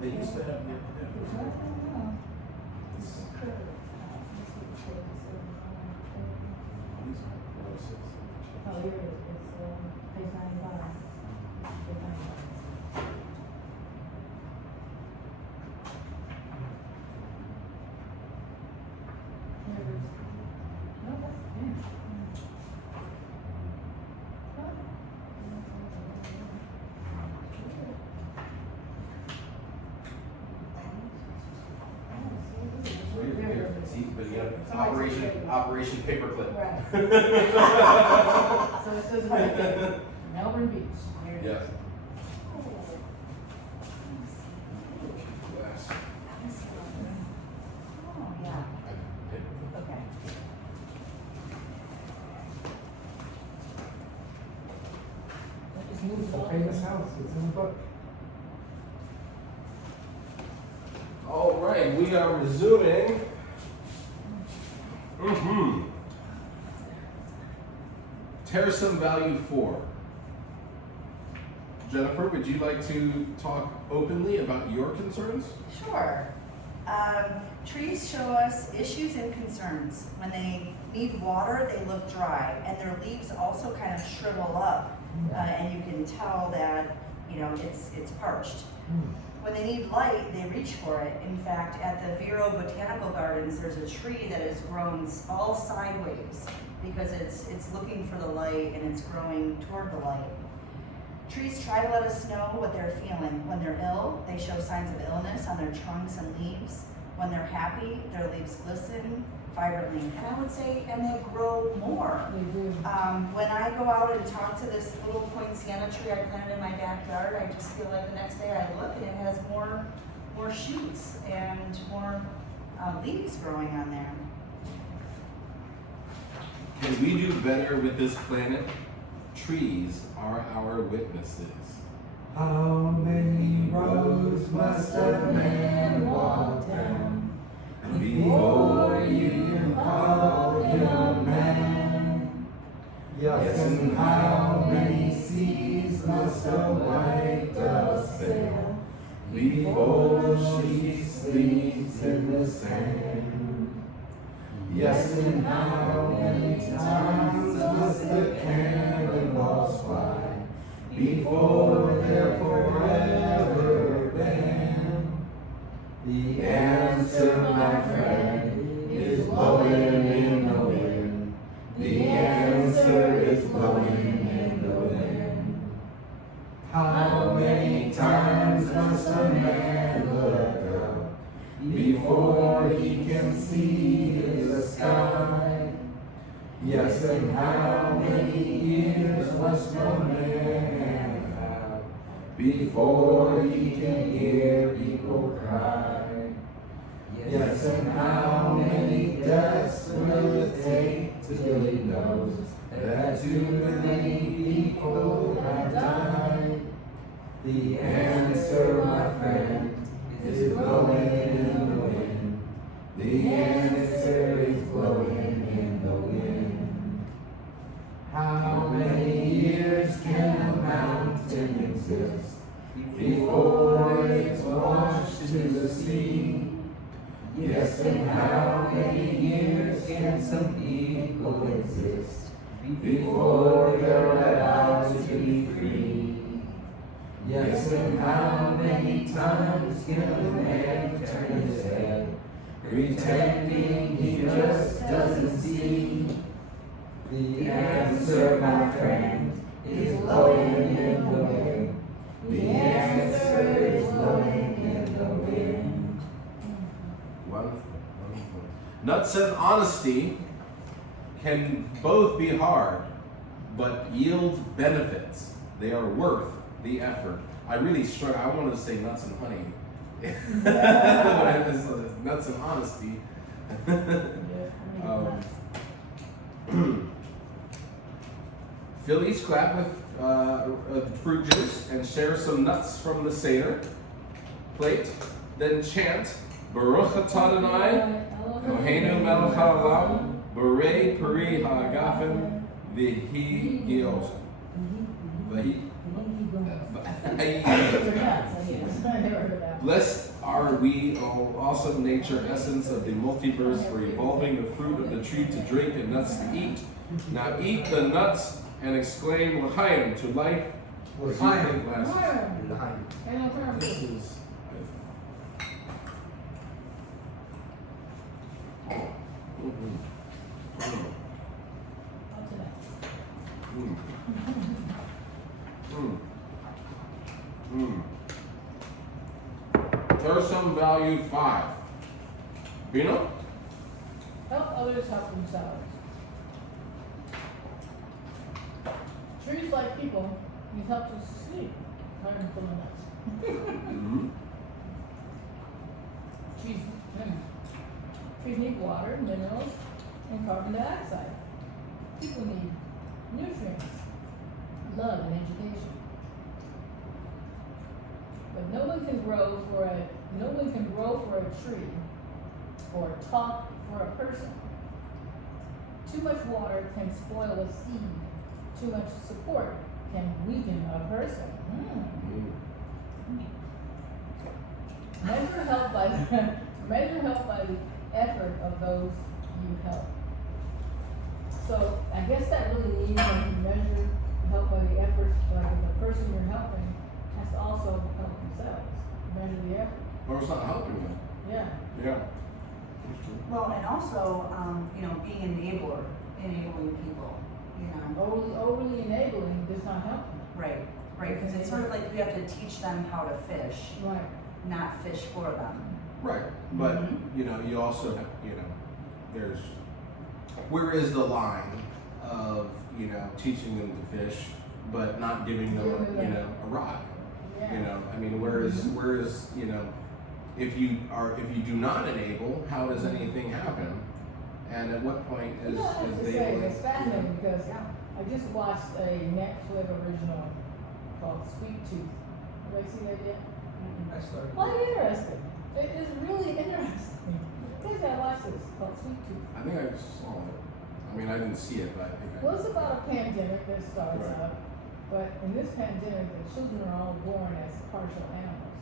Well, they used to have the. Oh, here it is. It's page 95. Page 95. Here it is. No, that's yeah. See, but you got Operation Paperclip. Right. So it says right Melbourne Beach. There it is. Yes. Oh, yeah. Okay. It's a famous house, it's in the book. All right, we are resuming. Terasem value 4. Jennifer, would you like to talk openly about your concerns? Sure. Trees show us issues and concerns. When they need water, they look dry, and their leaves also kind of shrivel up, and you can tell that, you know, it's parched. When they need light, they reach for it. In fact, at the Vero Botanical Gardens, there's a tree that has grown all sideways because it's looking for the light and it's growing toward the light. Trees try to let us know what they're feeling. When they're ill, they show signs of illness on their trunks and leaves. When they're happy, their leaves glisten vibrantly. And I would say, and they grow more. They do. When I go out and talk to this little poinciana tree I planted in my backyard, I just feel like the next day I look and it has more shoots and more leaves growing on there. Can we do better with this planet? Trees are our witnesses. How many roads must a man walk down before you can call him a man? Yes, and how many seas must a white dove sail before she sleeps in the sand? Yes, and how many times must the cannonballs fly before they're forever banned? The answer, my friend, is blowing in the wind. The answer is blowing in the wind. How many times must a man look up before he can see the sky? Yes, and how many ears must a man have before he can hear people cry? Yes, and how many deaths will it take till he knows that too many people have died? The answer, my friend, is blowing in the wind. The answer is blowing in the wind. How many years can a mountain exist before it's washed to the sea? Yes, and how many years can some people exist before they're allowed to be free? Yes, and how many times can a man turn his head, pretending he just doesn't see? The answer, my friend, is blowing in the wind. The answer is blowing in the wind. Wonderful. Nuts and honesty can both be hard, but yield benefits. They are worth the effort. I really struggle. I wanted to say nuts and honey. Nuts and honesty. Fill each clap with fruit juice and share some nuts from the Seder plate. Then chant Baruch atah Adonai Eloheinu melech haolam borei peri ha'agafen v'hi gios. But he, They're nuts, I guess. I never heard of that. blessed are we, O awesome nature, essence of the multiverse, for evolving the fruit of the tree to drink and nuts to eat. Now eat the nuts and exclaim L'chaim to life. L'chaim. Glasses. L'chaim. I know her. This is. Up to that. Terasem value 5. Bino? Help others help themselves. Trees like people, he helps us sleep. Learn from the nuts. Trees, trees need water, minerals, and carbon dioxide. People need nutrients, love, and education. But no one can grow for a tree or talk for a person. Too much water can spoil a seed. Too much support can weaken a person. Measure help by the effort of those you help. So I guess that really means when you measure help by the effort, like the person you're helping has to also help themselves. Measure the effort. Or it's not helping them. Yeah. Yeah. Well, and also, being enabling people, Overly enabling does not help them. Right, because it's sort of like we have to teach them how to fish, Right. not fish for them. Right. But, you also have, there's, where is the line of, teaching them to fish, but not giving them, a rod? Yeah. Where is, if you do not enable, how does anything happen? And at what point is It's fascinating because I just watched a Netflix original called Sweet Tooth. Have you seen that yet? I started. Quite interesting. It is really interesting. Please gotta watch this. It's called Sweet Tooth. I think I saw it. I didn't see it, but I think Well, it's about a pandemic that starts Right. up, but in this pandemic, the children are all born as partial animals.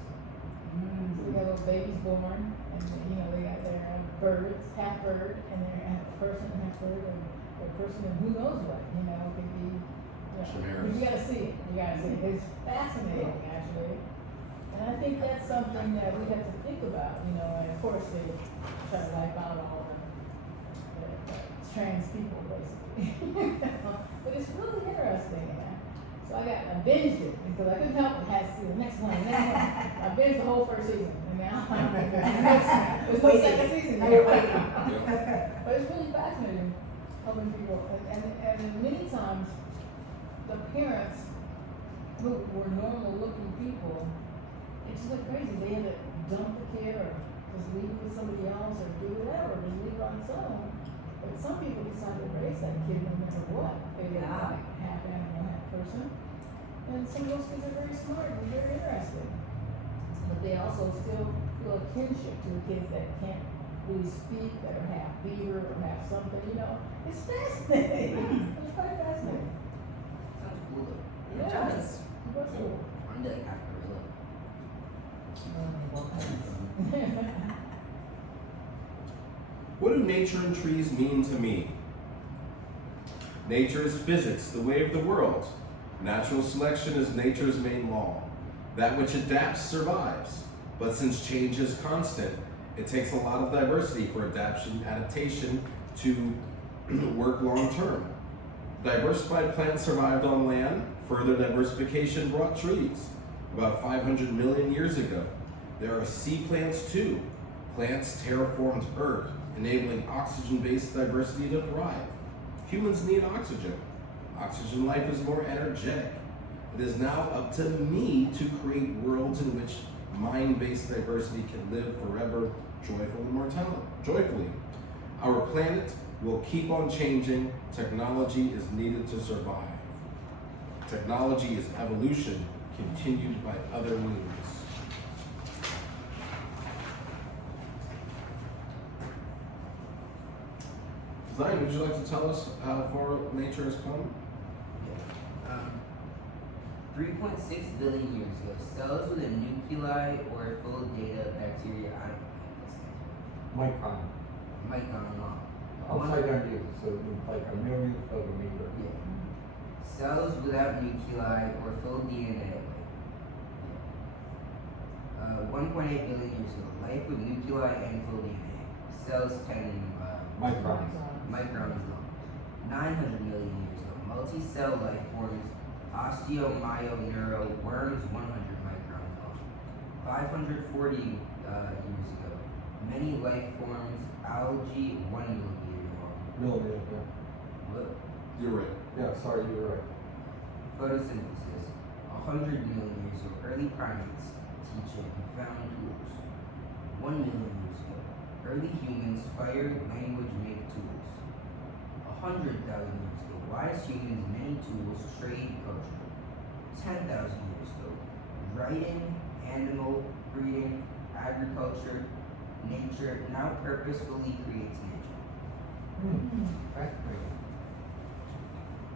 So we got little babies born, and they got their birds, half bird, and their half person, half bird, and a person, and who knows what, it could be. Chimeras. You gotta see it. It's fascinating, actually. And I think that's something that we have to think about, and of course they try to wipe out all the trans people, basically. But it's really interesting, So I binged it because I couldn't help it. Had to see the next one. I binged the whole first season, and now there's no second season. Now you're waiting. But it's really fascinating helping people, and many times the parents who were normal-looking people, it's just like crazy. They had to dump the kid or just leave it with somebody else or do whatever, just leave it on its own. But some people decide to raise that kid no matter what. They get like half animal, half person. And some of those kids are very smart and very interesting. But they also still feel a kinship to the kids that can't really speak, that are half beaver or half something, It's fascinating. It's quite fascinating. Sounds cool though. It does. What's cool? I'm like half gorilla. What do nature and trees mean to me? Nature is physics, the way of the world. Natural selection is nature's main law. That which adapts survives. But since change is constant, it takes a lot of diversity for adaptation to work long term. Diversified plants survived on land. Further diversification brought trees. About 500 million years ago, there are sea plants too. Plants terraformed Earth, enabling oxygen-based diversity to thrive. Humans need oxygen. Oxygen life is more energetic. It is now up to me to create worlds in which mind-based diversity can live forever, joyfully. Our planet will keep on changing. Technology is needed to survive. Technology is evolution, continued by other means. Zion, would you like to tell us how far nature has come? Yeah. 3.6 billion years ago, cells with a nuclei or full of data, bacteria, I don't know. Micron. Micron long. Upside down view, so it's like a millionth of a meter. Yeah. Cells without nuclei or full DNA. 1.8 billion years ago, life with nuclei and full DNA. Cells 10 Microns. microns long. 900 million years ago, multi-cell life forms, osteomyo-neuro, worms 100 microns long. 540 years ago, many life forms, algae 1 millimeter long. Millimeter, What? You're right. yeah. Yeah, sorry, you're right. Photosynthesis, 100 million years ago, early primates, teaching, found tools. 1 million years ago, early humans, fire, language, make tools. 100,000 years ago, wise humans, many tools, trade, culture. 10,000 years ago, writing, animal, breeding, agriculture, nature, now purposefully creates nature. Fascinating.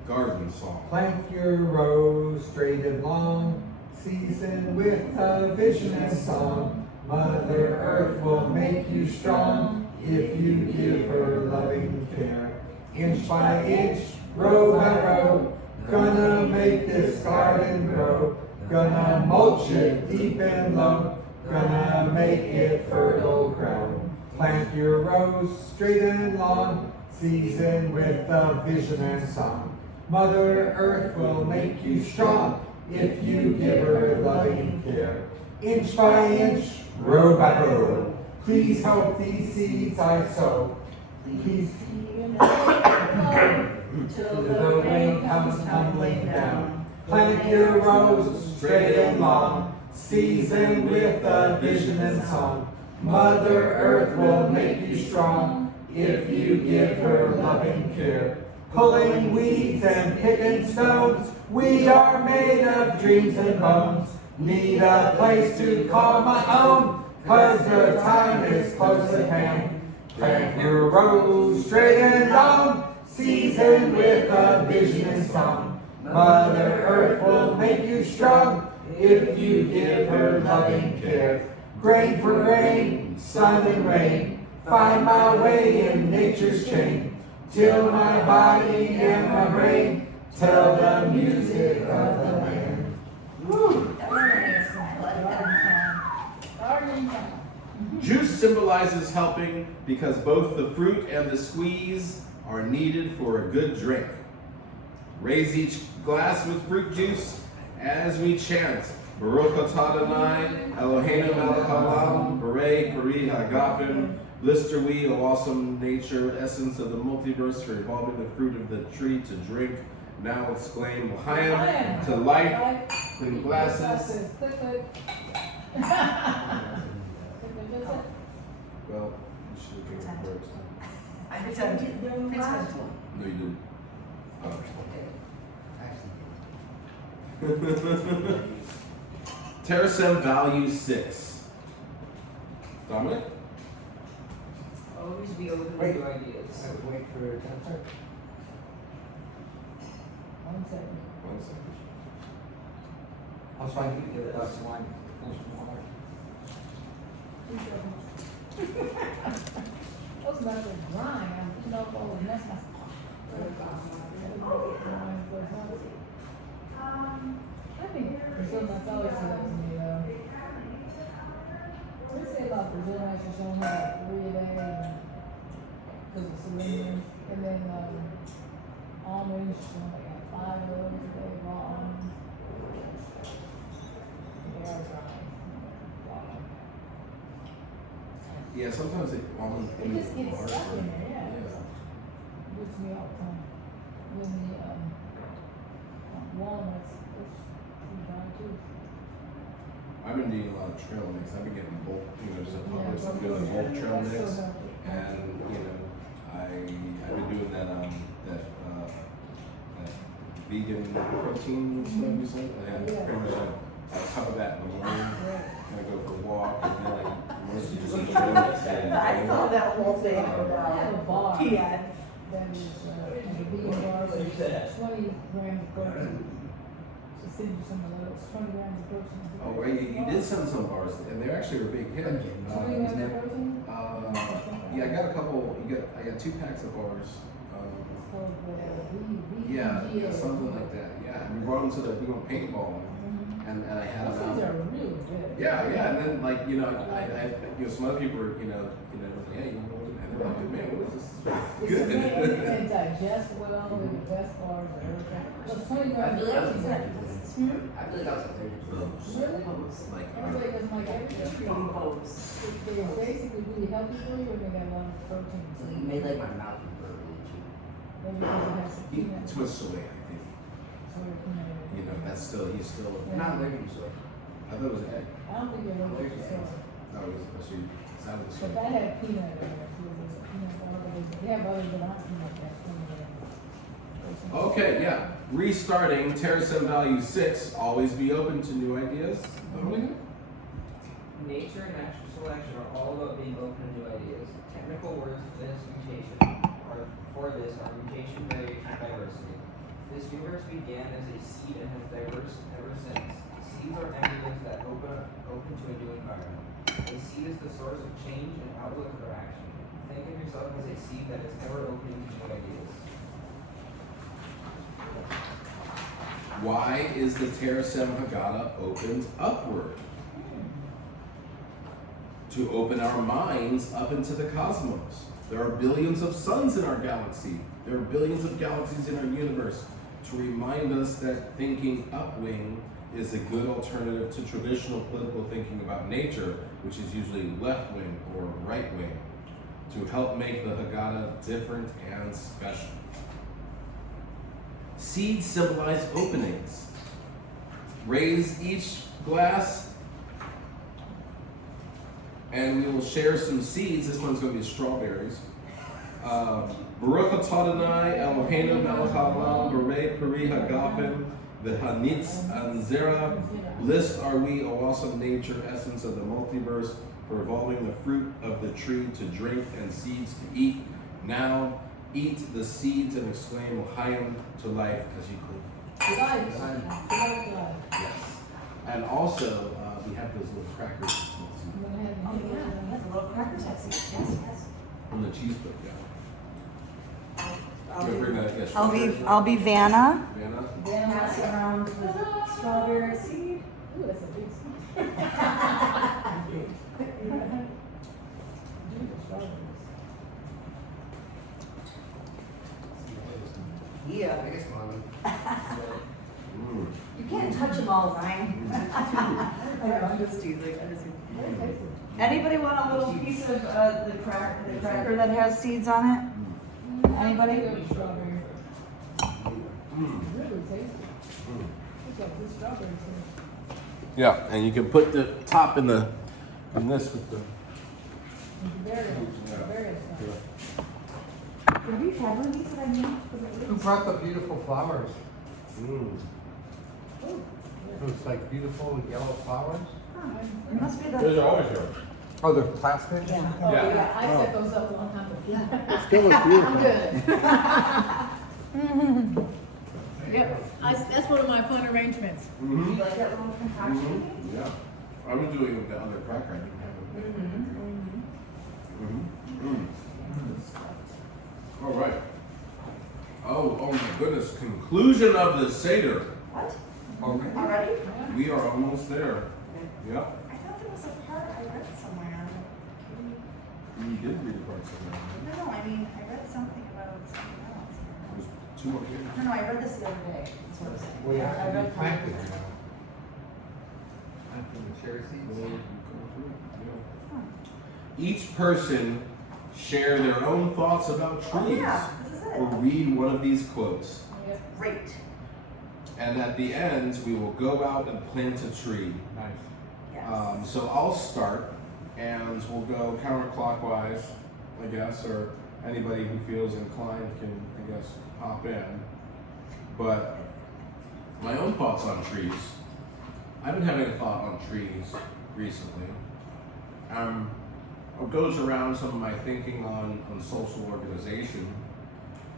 Garden song. Plant your rose straight and long, seasoned with a vision and song. Mother Earth will make you strong if you give her loving care. Inch by inch, row by row, gonna make this garden grow. Gonna mulch it deep and low, gonna make it fertile ground. Plant your rose straight and long, seasoned with a vision and song. Mother Earth will make you strong if you give her loving care. Inch by inch, row by row, please help these seeds I sow. Please till the rain comes tumbling down. Plant your rose straight and long, seasoned with a vision and song. Mother Earth will make you strong if you give her loving care. Pulling weeds and picking stones, we are made of dreams and bones. Need a place to call my own, 'cause the time is close at hand. Plant your rose straight and long, seasoned with a vision and song. Mother Earth will make you strong if you give her loving care. Grain for grain, sun and rain, find my way in nature's chain. Till my body and my brain tell the music of the land. Woo! That was nice. I like that. Garden song. Juice symbolizes helping because both the fruit and the squeeze are needed for a good drink. Raise each glass with fruit juice as we chant Baruch atah Adonai Eloheinu melech haolam Borei peri hagafen. Blessed are we, O awesome nature, essence of the multiverse, for evolving the fruit of the tree to drink. Now exclaim L'chaim, to life, clean glasses. Click, click. Well, you should have given it first. I pretended. Pretended. No, you didn't. Actually, Terasem value 6. Dominic? always be open Wait. to new ideas. Wait for your answer. 1 second. 1 second. I was trying to get a glass of wine. Finish my water. 2 seconds. Those nuts are drying. I'm putting up all the mess. I think Brazil nuts always say that to me though. What do they say about Brazil nuts? You should only have 3 a day because of selenium. And then almonds, you should only have 5 of those a day, raw almonds. They are drying. Wow. Yeah, sometimes it almost It just gets stuck in there, yeah. Gets me all the time. When the walnuts, it's too dry too. I've been eating a lot of trail mix. I've been getting bulk, just a Yeah, Publix, I'm bulk doing mix. bulk trail That's mix. so healthy. And, I've been doing that vegan protein stuff you said. I had Yeah. pretty much a cup of that in the morning. Yeah. I go for a walk and then I mostly just eat trail mix. I saw that whole thing I have a bar about peanuts. that is a vegan bar with 20 grams of protein. Just send you some of those 20 grams of protein. Oh, right, you did send some bars, and they actually were a big hit. 20 grams of protein? Yeah, I got a couple. I got 2 packs of bars. So, Yeah, something like that. Yeah, and we brought them to we went paintballing, and I had Those them things out. are really good. Yeah, and then like some other people were was like, hey, and they're like, man, what is this? It's Good. amazing, and digest well, and the best bars are everything. Those 20 I grams feel of like I was protein. I feel like I was allergic to those. Really? Like, Everybody doesn't like everything. They're basically really healthy for you, and they got a lot of protein. So you made like my mouth burn really cheap. Maybe because it has some peanut. too much soy, I think. Soy peanut. He's still. I'm not allergic to soy. I thought it was egg. I don't think you're allergic to soy. No, it was actually sounded the But same. that had peanut in it, too. There's a peanut butter. They have others that aren't peanut that peanut in it. Okay, yeah. Restarting Terasem value 6. Always be open to new ideas. Mhm. Nature and natural selection are all about being open to new ideas. Technical words for this are mutation, variation, diversity. This universe began as a seed and has diverse ever since. Seeds are embryos that open to a new environment. A seed is the source of change and outlook for action. Think of yourself as a seed that is ever opening to new ideas. Why is the Terasem Haggadah opened upward? To open our minds up into the cosmos. There are billions of suns in our galaxy. There are billions of galaxies in our universe. To remind us that thinking upwing is a good alternative to traditional political thinking about nature, which is usually left wing or right wing, to help make the Haggadah different and special. Seeds symbolize openings. Raise each glass, and we will share some seeds. This one's going to be strawberries. Baruch atah Adonai Eloheinu melech haolam borei peri hagafen v'hanitz anzera. List are we, O awesome nature, essence of the multiverse, for evolving the fruit of the tree to drink and seeds to eat. Now eat the seeds and exclaim L'chaim, to life, as you could. Life. Yes. And also, we have those little crackers. Oh, yeah, that's a little cracker taxi. Yes. From the cheese book, yeah. I'll You be- bring that, yes, I'll strawberries. be Vanna. Vanna? Pass it around with strawberry seed. Ooh, that's a big seed. Yeah, I guess mom. Mm. You can't touch them all, Ryan. I know, I'm just teasing. Anybody want a little piece of the cracker that has seeds on it? Anybody? Strawberry. Mm. Really tasty. Mm. It's got good strawberry taste. Yeah, and you can put the top in this with the. Very, very nice. Did we have one of these that I made for the Who brought the beautiful flowers? Mm. Those like beautiful yellow flowers? It must be the. Those are always yours. Oh, they're plastic? Yeah. Oh, Yeah. yeah, I set those up a long time ago. Still look beautiful. I'm good. Yep, that's one of my fun arrangements. Mm-hmm. You like that little concoction? Mm-hmm. Yeah. I was doing it with the other cracker. I didn't have it. Mm-hmm. All right. Oh my goodness. Conclusion of the Seder. What? Okay. Already? We are almost there. Yeah. I thought there was a part I read somewhere. You did read the part somewhere. No, I mean, I read something about something else. There's 2 more pages. No, I read this the other day. That's what I'm saying. We have I to be read planted something. now. Planting the cherry seeds. Each person share their own thoughts about Oh, trees yeah, this is or it. read one of these quotes. Great. And at the end, we will go out and plant a tree. Nice. Yes. So I'll start, and we'll go counterclockwise, I guess, or anybody who feels inclined can, I guess, hop in. But my own thoughts on trees. I've been having a thought on trees recently. It goes around some of my thinking on social organization,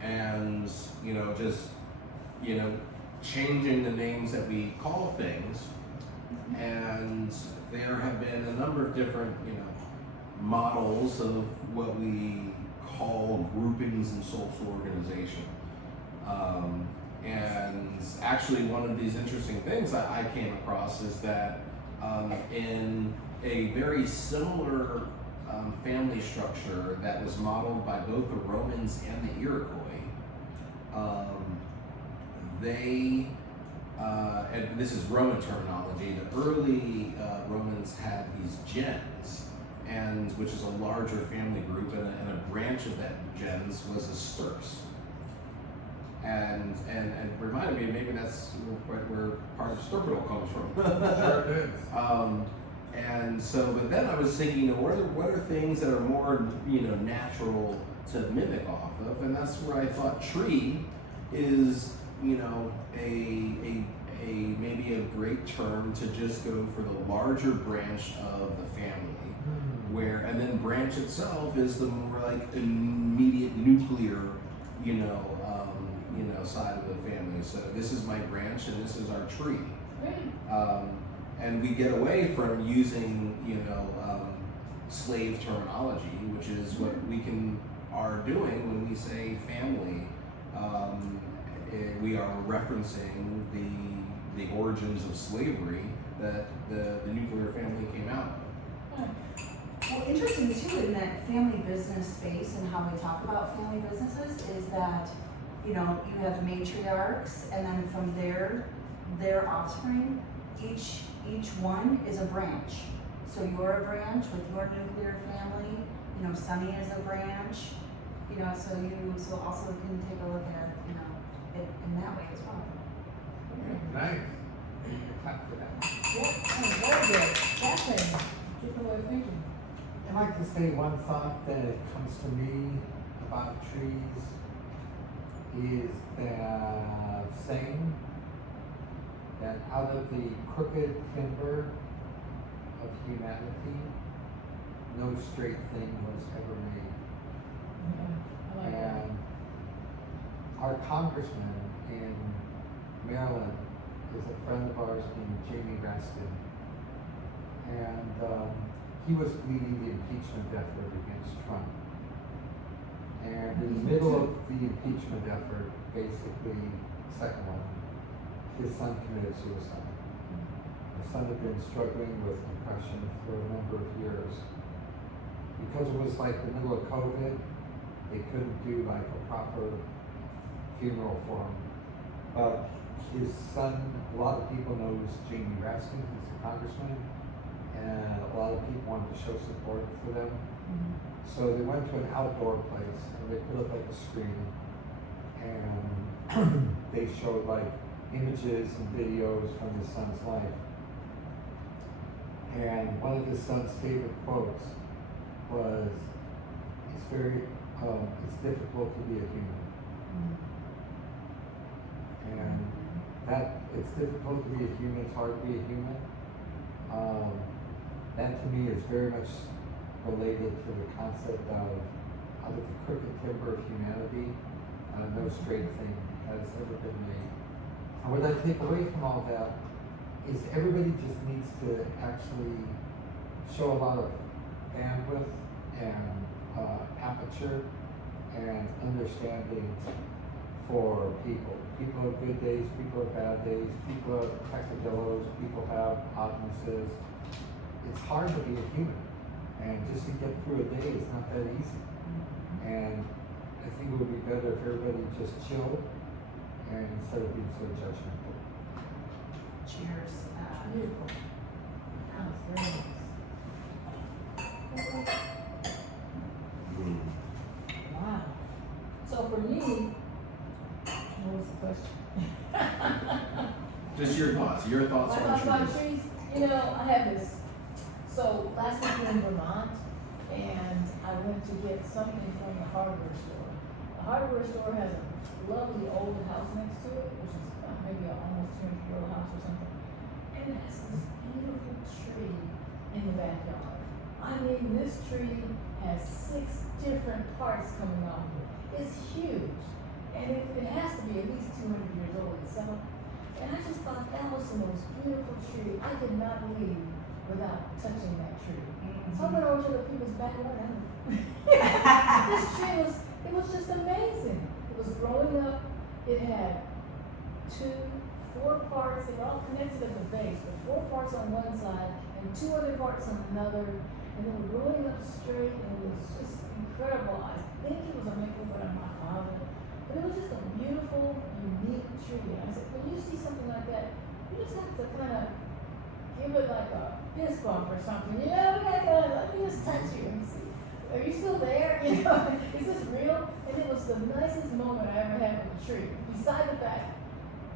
and just changing the names that we call things, and there have been a number of different, models of what we call groupings in social organization. And actually, one of these interesting things I came across is that in a very similar family structure that was modeled by both the Romans and the Iroquois, and this is Roman terminology, the early Romans had these gens, and which is a larger family group, and a branch of that gens was a stirps. And reminded me, maybe that's where part of stirpital comes from. Sure it is. And so, but then I was thinking, what are things that are more, natural to mimic off of, and that's where I thought tree is, a maybe a great term to just go for the larger branch of the family, and then branch itself is the more like immediate nuclear, side of the family. So this is my branch and this is our tree. And we get away from using, slave terminology, which is what we are doing when we say family. We are referencing the origins of slavery that the nuclear family came out of. Well, interesting too in that family business space and how we talk about family businesses is that, you have matriarchs, and then from their offspring, each one is a branch. So you're a branch with your nuclear family, Sunny is a branch, so also can take a look at, it in that way as well. Nice. Clap for that. Yeah, very good. Fascinating. Different way of thinking. I'd like to say one thought that comes to me about trees is the saying that out of the crooked timber of humanity, no straight thing was ever made. Yeah, I like that. And our congressman in Maryland is a friend of ours named Jamie Raskin. And he was leading the impeachment effort against Trump. And in the middle of the impeachment effort, basically, second one, his son committed suicide. The son had been struggling with depression for a number of years. Because it was like the middle of COVID, they couldn't do like a proper funeral for him. But his son, a lot of people knows Jamie Raskin, he's a congressman, and a lot of people wanted to show support for them. So they went to an outdoor place and they put up like a screen, and they showed like images and videos from his son's life. And one of his son's favorite quotes was, it's difficult to be a human. And that, it's difficult to be a human, it's hard to be a human. That to me is very much related to the concept of out of the crooked timber of humanity, no straight thing has ever been made. And what I take away from all that is everybody just needs to actually show a lot of bandwidth and aperture and understanding for people. People have good days, people have bad days, people have peccadillos, people have oddnesses. It's hard to be a human, and just to get through a day is not that easy. And I think it would be better if everybody just chilled and instead of being so judgmental. Cheers. Beautiful. That was very nice. Wow. So for me, what was the question? Just your thoughts My on thoughts about trees. trees, I have this. So last week we were in Vermont, and I went to get something from the hardware store. The hardware store has a lovely old house next to it, which is maybe an almost 200-year-old house or something. And it has this beautiful tree in the backyard. I mean, this tree has 6 different parts coming off of it. It's huge. And it has to be at least 200 years old itself. thought that was the most beautiful tree. I could not leave without touching that tree. So I went over to the people's backyard. This tree it was just amazing. It was growing up. It had 4 parts. They were all connected at the base, but 4 parts on one side and 2 other parts on another. And they were growing up straight, and it was just incredible. I think it was a makeover of my father, but it was just a beautiful, unique tree. I said, when you see something like that, you just have to kind of give it like a fist bump or something. You know, let me just touch you and see. Are you still there? You know, is this real? And it was the nicest moment I ever had with a tree. Beside the fact,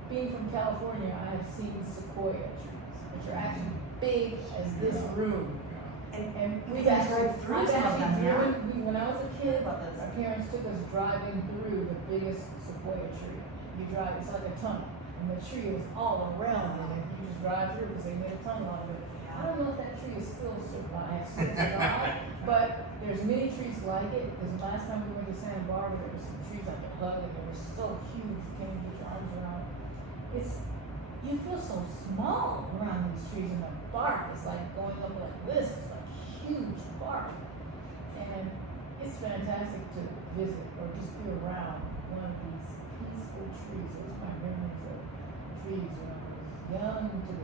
being from California, I have seen sequoia trees, which are actually big as this room. And we've actually, through some of them, yeah. when I was a kid, our parents took us driving through the biggest sequoia tree. You drive, it's like a tunnel, and the tree was all around it, and you just drive through because they made a tunnel out of it. I don't know if that tree is still survived, but there's many trees like it. Because last time we went to Santa Barbara, there were some trees I could hug, and they were so huge, you can't get your arms around. You feel so small around these trees, and the bark is like going up like this. It's like huge bark, and it's fantastic to visit or just be around one of these peaceful trees. Those are my memories of trees when I was young to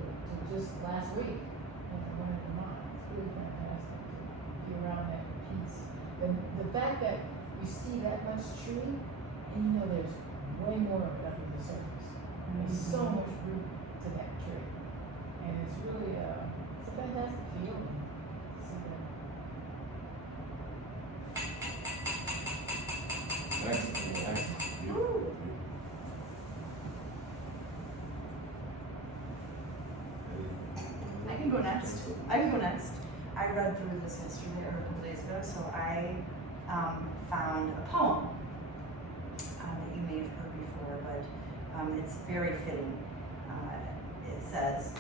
just last week when I went into mine. It's really fantastic to be around that peace. The fact that you see that much tree, and you know there's way more of it under the surface. There's so much root to that tree, and it's really it's a fantastic feeling. Excellent. Beautiful. I can go next. I read through this yesterday or a couple days ago, so I found a poem that you may have heard before, but it's very fitting. It says,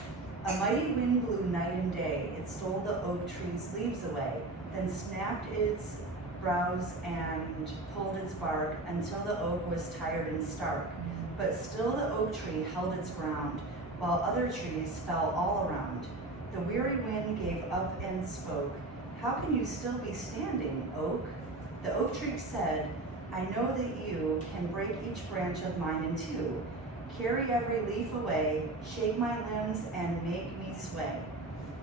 "A mighty wind blew night and day. It stole the oak tree's leaves away, then snapped its browse and pulled its bark until the oak was tired and stark. But still the oak tree held its ground, while other trees fell all around. The weary wind gave up and spoke, 'How can you still be standing, oak?' The oak tree said, 'I know that you can break each branch of mine in 2, carry every leaf away, shake my limbs and make me sway.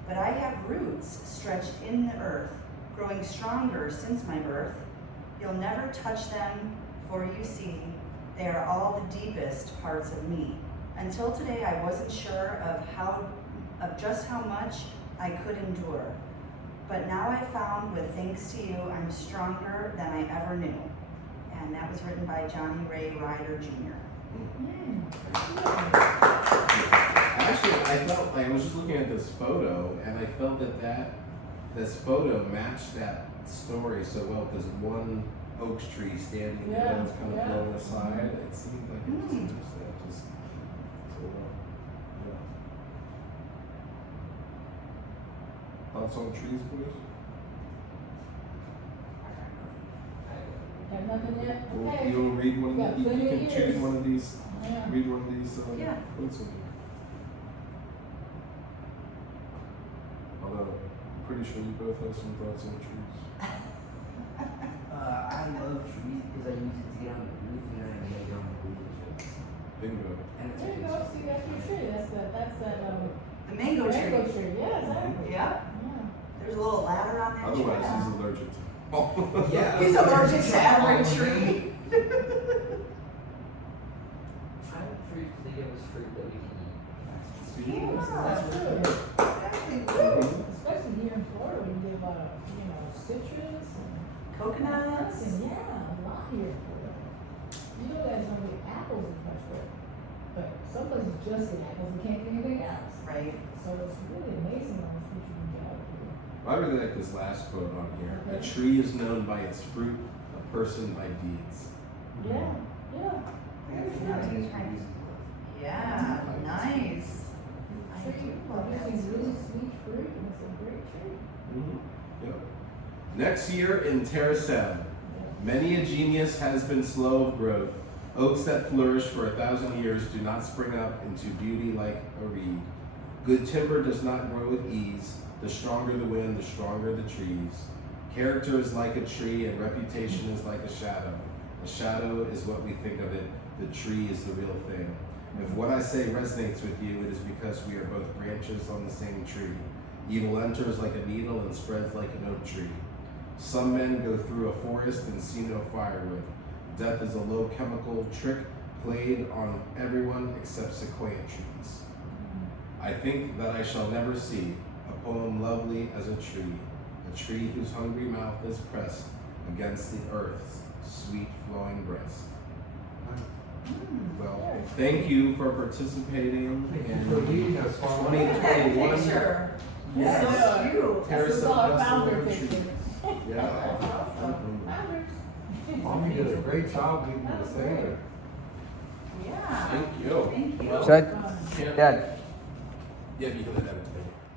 But I have roots stretched in the earth, growing stronger since my birth. You'll never touch them, for you see, they are all the deepest parts of me. Until today I wasn't sure of just how much I could endure. But now I found, with thanks to you, I'm stronger than I ever knew." And that was written by Johnny Ray Ryder Jr. Actually, I was just looking at this photo, and I felt that this photo matched that story so well. Because one oak tree standing there that's kind of blown aside. It seemed like it just matched that just so well. Yeah. Thoughts on trees, please? Got nothing yet? Well, Okay. you'll read one of these. You can choose years. one of these. Yeah. Read one of these Yeah. quotes with me. Although I'm pretty sure you both have some thoughts on trees. I love trees because I use it to get on the roof, and then I get on the roof. Bingo. And it's There you go. See, that's your tree. That's The mango tree. mango tree. Yeah, exactly. Yeah. Yeah. There's a little ladder on that tree. Otherwise, he's allergic to. Yeah. He's allergic to every tree. I like trees because they give us fruit that we can eat. See? That's true. Exactly. Especially here in Florida, we get a lot of, citrus and Coconuts. and a lot here in Florida. You know, guys don't get apples as much, but some places just get apples and can't get anything else. Right. So it's really amazing how much fruit you can get out of here. I really like this last quote on here. A Okay. tree is known by its fruit, a person by deeds. Yeah, yeah. Yeah, nice. Tree producing really sweet fruit, and it's a great tree. Yep. Next year in Terasem, many a genius has been slow of growth. Oaks that flourish for 1,000 years do not spring up into beauty like a reed. Good timber does not grow with ease. The stronger the wind, the stronger the trees. Character is like a tree, and reputation is like a shadow. A shadow is what we think of it. The tree is the real thing. If what I say resonates with you, it is because we are both branches on the same tree. Evil enters like a needle and spreads like an oak tree. Some men go through a forest and see no firewood. Death is a low chemical trick played on everyone except sequoia trees. I think that I shall never see a poem lovely as a tree whose hungry mouth is pressed against the earth's sweet flowing breast. Well, thank you for participating Thank you in for leading us, Father. 2021 Picture. Yes. So cute. This is Terasem our founder Festival picture. retreat. Yeah. Founders. Mommy did a great job leading the Seder. Yeah. Thank you. Thank you. Well, Should I, can't- Dad, Yeah, you can let that